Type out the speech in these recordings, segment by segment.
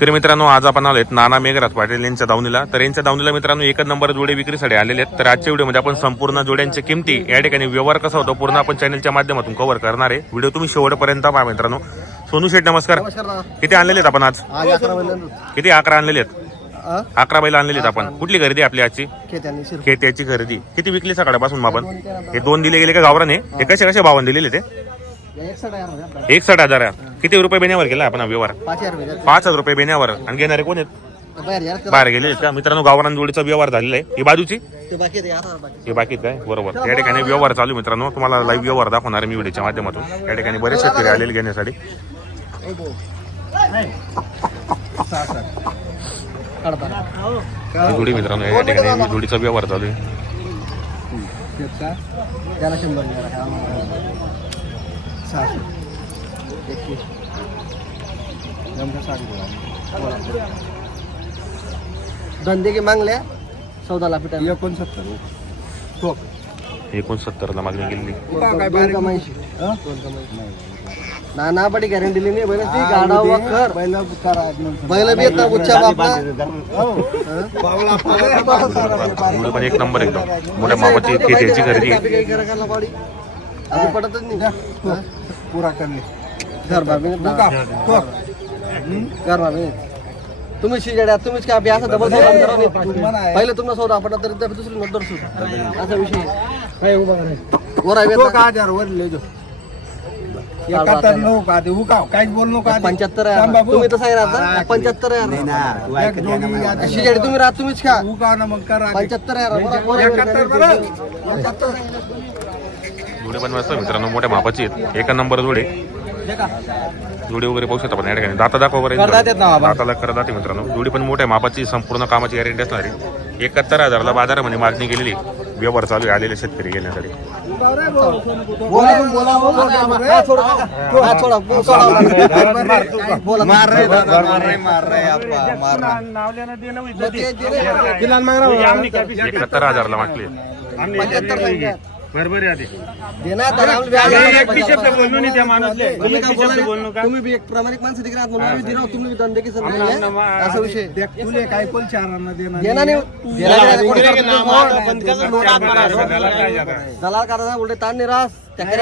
तर मित्रांनो आज आपण आलोय नाना मेघराज पाटील यांच्या दावणीला. तर यांच्या दावणीला मित्रांनो एकच नंबर जोडे विक्रीसाठी आलेले आहेत. तर आजच्या व्हिडिओमध्ये आपण संपूर्ण जोड्यांच्या किमती या ठिकाणी व्यवहार कसा होतो पूर्ण आपण चॅनलच्या माध्यमातून कव्हर करणार आहे. व्हिडिओ तुम्ही शेवटपर्यंत पहा मित्रांनो. सोनू शेठ नमस्कार. किती आणलेले आहेत आपण आज? किती अकरा आणलेले आहेत? अकरा बैल आणलेले आहेत आपण. कुठली खरेदी आपली आजची? खेत्याची खरेदी. किती विकली सकाळपासून आपण? हे दोन दिले गेले का गावराने? हे कशा कशा भावाने दिलेले ते? एक साठ हजार किती रुपये बेण्यावर केला आपण हा व्यवहार? पाच हजार रुपये पाच हजार रुपये बेण्यावर आणि घेणारे कोण आहेत? बाहेर गेले का? मित्रांनो गावरान जोडीचा व्यवहार झालेला आहे. ही बाजूची? ते बाकी आहे, आता बाकी. हे बाकीत काय? बरोबर. या ठिकाणी व्यवहार चालू आहे मित्रांनो. तुम्हाला लाईव्ह व्यवहार दाखवणार आहे मी व्हिडिओच्या माध्यमातून. या ठिकाणी बरेच शेतकरी आलेले घेण्यासाठी. काढता ही जोडी मित्रांनो या ठिकाणी जोडीचा व्यवहार चालू आहे. त्याला शंभर द्या. सहाशे. बोला. धंदे की मागल्या चौदाला पिटा एकोणसत्तर एकोणसत्तरला मागणी कमाईशी ना ना बडी गॅरंटी लिहिली बैल ती गाडा वखर बैल बी येत ना उच्चा पण एक नंबर एकदम मोठ्या खेत्याची खरेदी पाडी पडतच नाही पुरा करणे घर बाबी तुम्ही शिजड्या तुम्हीच काय असं डबल पहिले तुम्हाला सौदा पडला तरी तर दुसरी नंतर सुट असा विषय काय उभा वर आहे काहीच बोल नका पंच्याहत्तर तुम्ही तसं आहे आता? पंच्याहत्तर शिजडी तुम्ही राहत तुम्हीच का उका ना मग करा. पंच्याहत्तर आहे. जोडी पण मस्त आहे मित्रांनो मोठ्या मापाची आहेत. एका नंबर जोडे. जोडी वगैरे पाहू शकता आपण या ठिकाणी. दाता दाखवा वगैरे. दाताला करदाते मित्रांनो. जोडी पण मोठ्या मापाची संपूर्ण कामाची गॅरंटी असणार आहे. एकाहत्तर हजारला बाजारामध्ये मागणी केलेली व्यवहार चालू आहे आलेले शेतकरी घेण्यासाठी बोला बोला बोला हा, सोडा हा, सोडा सोडा बोला मार रे मार रे मार रे एकाहत्तर हजारला मागली तुम्ही बी एक प्रामाणिक माणसं तिकडे दिलो तुम्ही सर असा विषय. तुले काय कोल चारांना देणार देणार नाही. देणार नाही, कोणी करतो? दलाल करायचा उलटे ताण निरास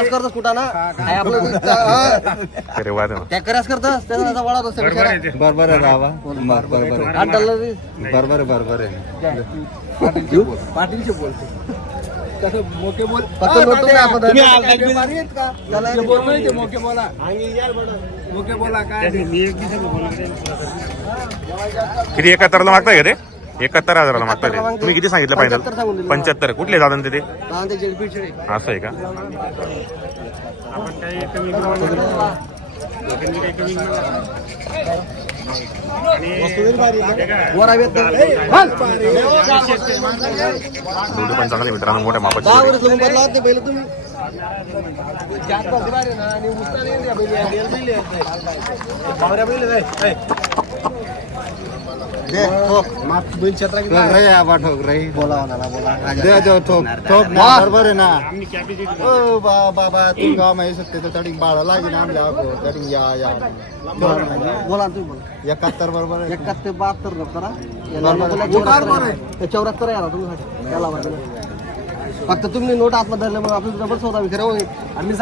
करतोस कुठं ना काय आपलं हा. अरे वा रे. त्या करास करतोस त्याचा त्याचा वडा असतो. बरोबर आहे बरोबर आहे आठ डॉलर दे. बरोबर. आहे बरोबर आहे. पाटीलशी बोलतो. तसं मोके बोल? फक्त नोट नाही आपण त्याला एक बोल नाही. मोके बोला. मोके बोला काय किती एकाहत्तरला मागताय का ते? एकाहत्तर हजाराला मागताय ते. तुम्ही किती सांगितलं 75 सांगून पाहिजे दिलं. पंच्याहत्तर. कुठले दादा ते? ते. असं आहे का? वर हवेत ना. जोडी पण चांगली मित्रांनो मोठ्या मापाची बैल तुम्ही बैल, बैल. दे, ठोक. बरोबर आहे ना ओ बा बाबा तू गाव माहिती शकते तर बाळा लागे ना या या. बोला तुम्ही बोला. एकाहत्तर बरोबर आहे. एकाहत्तर बहात्तर याला नकोला चौऱ्याहत्तर आहे. चौऱ्याहत्तर आहे ना तुमच्यासाठी त्याला वाटलं. फक्त तुम्ही नोट आतमध्ये धरले मग आपलं डबल सौदा विचार होईल. आम्ही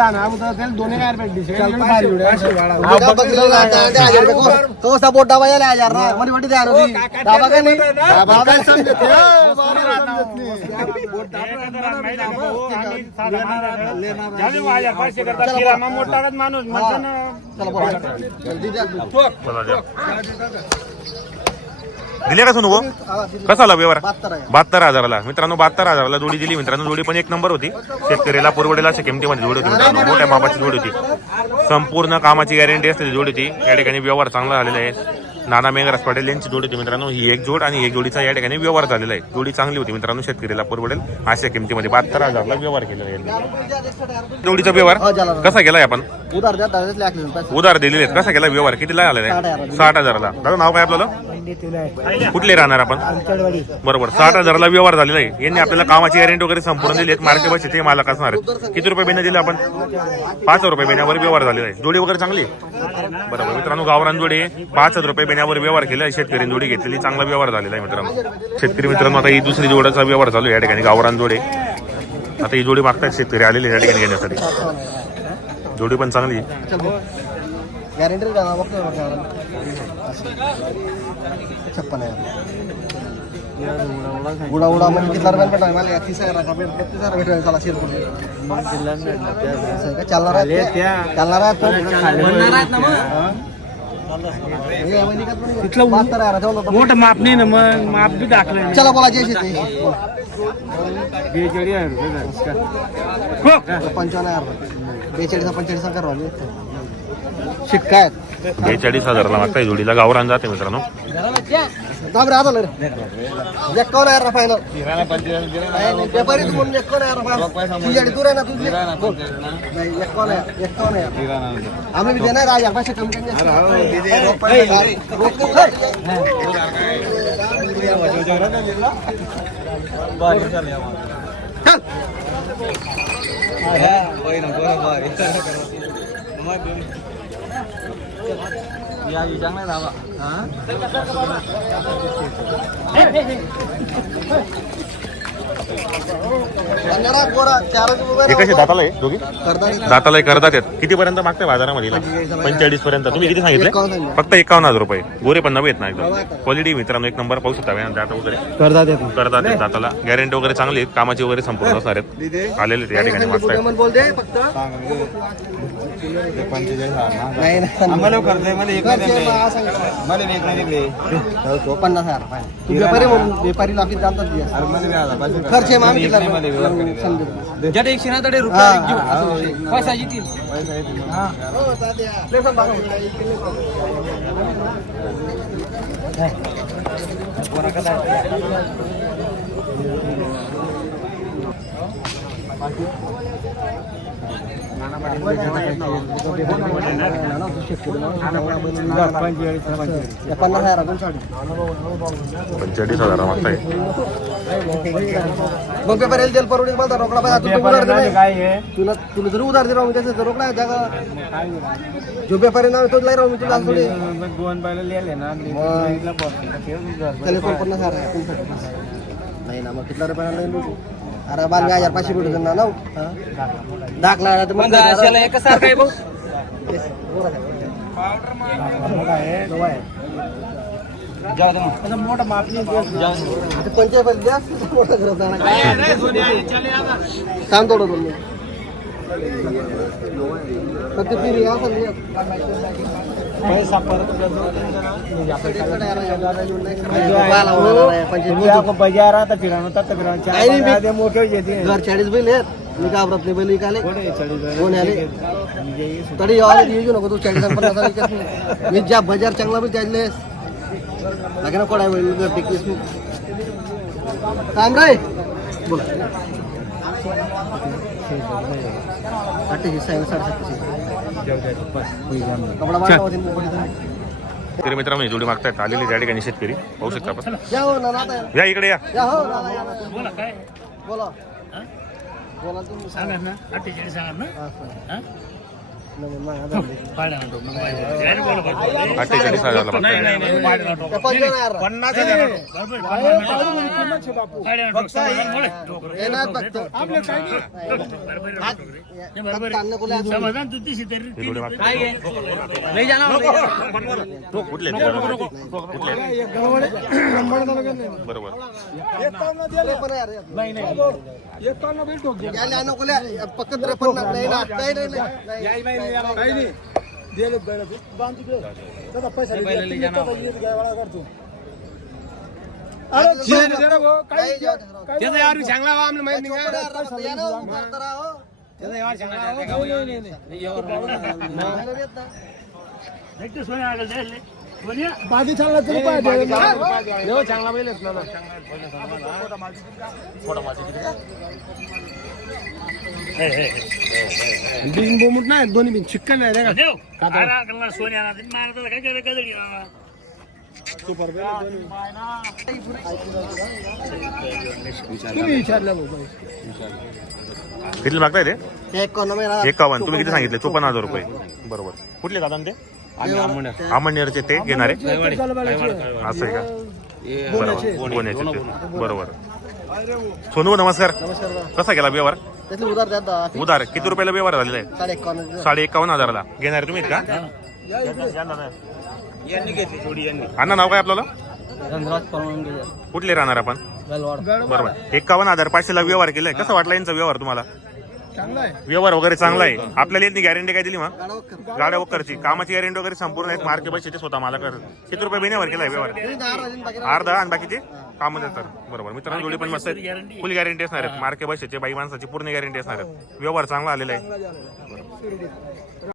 कसा बोट डाबा यायला हजार ना मध्ये वाटी द्या नव्हती डाबा काय नाही? डाबा काय चला बोला. जल्दी द्या चला द्या. दिले का सोनू? कसा आला व्यवहार? बहात्तर हजाराला. मित्रांनो बहात्तर हजाराला जोडी दिली. मित्रांनो जोडी पण एक नंबर होती. शेतकरीला पुरवडेला अशा किमतीमध्ये जोडी होती. मित्रांनो मोठ्या मापाची जोडी होती. संपूर्ण कामाची गॅरंटी असते जोडी होती या ठिकाणी व्यवहार चांगला झालेला आहे. नाना मेघराज पाटील यांची जोडी होती मित्रांनो. ही एक जोड आणि एक जोडीचा या ठिकाणी व्यवहार झालेला आहे. जोडी चांगली होती मित्रांनो. शेतकरीला पुरवडेल. अशा किमतीमध्ये बहात्तर हजारला व्यवहार केलेला आहे. जोडीचा व्यवहार हो. कसा गेलाय आपण? उधार द्या दादाच लागले पैसे. उधार दिलेले आहेत. कसा गेला व्यवहार? कितीला आलेला आहे. साठ हजाराला. दादा नाव काय आपल्याला? कुठले राहणार आपण? बरोबर. साठ हजाराला व्यवहार झालेला आहे. यांनी आपल्याला कामाची गॅरंटी वगैरे संपूर्ण दिली आहेत. मार्के बस ते मालक असणार आहेत. किती रुपये बेने दिले आपण? पाच हजार रुपये बेण्यावर व्यवहार झालेला आहे. जोडी वगैरे चांगली? बरोबर. मित्रांनो गावरान जोडी. पाच हजार रुपये पेण्यावर व्यवहार केला शेतकरी जोडी घेतलेली चांगला व्यवहार झालेला आहे मित्रांनो. शेतकरी मित्रांनो आता ही दुसरी जोडाचा व्यवहार चालू आहे या ठिकाणी गावरान जोडे. आता ही जोडी मागतायत शेतकरी आलेले या ठिकाणी घेण्यासाठी. जोडी पण चांगली आहे. आहे उडा उडा म्हणजे किती मला तीस हजार हजार चला? चालणार आहेत ते? चालणार? हे. आहे मोठं माप नाही ना मग माप बी दाखलं चला बोला जे ते पंचावन्न पंचेचाळीस करा शिक्का आहेत. बेचाळीस हजारला मागताय जोडीला. गावरान जाते मित्रांनो. हे कसे दाताला आहे दोघी? दाताला एक करतात आहेत कितीपर्यंत मागताय बाजारामध्ये पंचेचाळीस पर्यंत तुम्ही किती सांगितले? फक्त एकावन्न हजार रुपये. गोरे पण नवे आहेत ना एकदम. क्वालिटी मित्रांनो एक नंबर पाहू शकता दाता वगैरे. करतात आहेत दाताला. गॅरंटी वगैरे चांगली आहे कामाची वगैरे संपूर्ण असणार आहेत. आलेले या ठिकाणी मागताय. फक्त नाही कर्ज आहे, मला एक. मला एक नाही दिले. पन्नास हजार तू व्यापारी म्हणून व्यापारी ते. मला आता पाचशे खर्च आहे मामी किती मला लागला? ज्याला एकशे ना तडे हा, रुपये हा. पैसा येतील पैसा येतो. पंचेचाळीस हजार मागताय मग पेपर येईल तेल परवडेल बोलता रोकडा पाहिजे उधार दे नाही. तुला तुला जर उधार दे राहू मी त्याचं रोकडा आहे जागा जो व्यापारी नाव तो लाई राहू मी तुला थोडी बैल लिहिले ना त्याला हजार? नाही ना मग किती रुपयाला? अरे बाल हजार पाचशे भेटू ना? नाव दाखला आला तर मग त्याला एकच सारखं आहे भाऊ जाऊ दे मग. मोठा माप नाही पंचायत जास्त मोठं करत जाणार. सांग थोडं दोन मिनिट. फक्त पिरी असं आहे, पंचायत. बाजार आता तत्त मोठे येते घर चाळीस बैल आहेत. मी घाबरत नाही बैल विकाले कोण आले? तरी यावाला येऊ नको तू चाळीस पन्नास. मी ज्या बाजार चांगला बी त्यातले लागे ना कोणा बैल घर टेकलीस मी काम रे बोल साडेसातशे तरी मित्रांनो ही जोडी मागतायत आलेली त्या ठिकाणी शेतकरी पाहू शकता आपण या इकडे या हो बोला बोला अठ्ठेचाळीस हजारला. पन्नास. कुठले बरोबर? पक्क त्रेपन्न. नाही ना, नाही, नाही, नाही, नाही. नाही. काही जेवण. त्याचा यार चांगला बा, आम्हाला माहीत नाही यार चांगला आहे. नाही, यावर बोला. चांगला बैल ना. हे, हे, हे. बिन बोमुट नाही दोन्ही बिन चिक्कन नाही रे का? तुम्ही विचारलं भाऊ. किती मागताय ते? एकावन्न. तुम्ही किती सांगितले? चोपन्न हजार रुपये. बरोबर. कुठले दादा ते? आमणनेरचे ते घेणारे? असं आहे का? बरोबर. गोण्याचे ते. बरोबर. सोनू नमस्कार. नमस्कार. कसा गेला व्यवहार? त्यातले उधार द्या दहा उधार. किती रुपयाला व्यवहार झालेला आहे? साडे एकावन्न साडे एकावन्न हजाराला. घेणार तुम्ही का? अण्णा नाव काय आपल्याला? धनराज परमान कुठले राहणार आपण? गलवाड. बरोबर. एकावन्न हजार पाचशेला व्यवहार केलाय. कसं वाटला यांचा व्यवहार तुम्हाला? व्यवहार वगैरे चांगला आहे. आपल्याला यांनी गॅरंटी काय दिली मग? गाडा गाड्या वगैरेची कामाची गॅरंटी वगैरे संपूर्ण आहेत. मार्के पैसे ते स्वतः मला कर किती रुपये बिन्यावर केलाय व्यवहार? दहा राजन बाकी अर्धा आणि बाकीचे? काम देतात बरोबर. मित्रांनो जोडी पण मस्त आहेत. फुल गॅरंटी असणार आहेत. मार्के पैशाचे बाई माणसाची पूर्ण गॅरंटी असणार आहेत. व्यवहार चांगला आलेला आहे.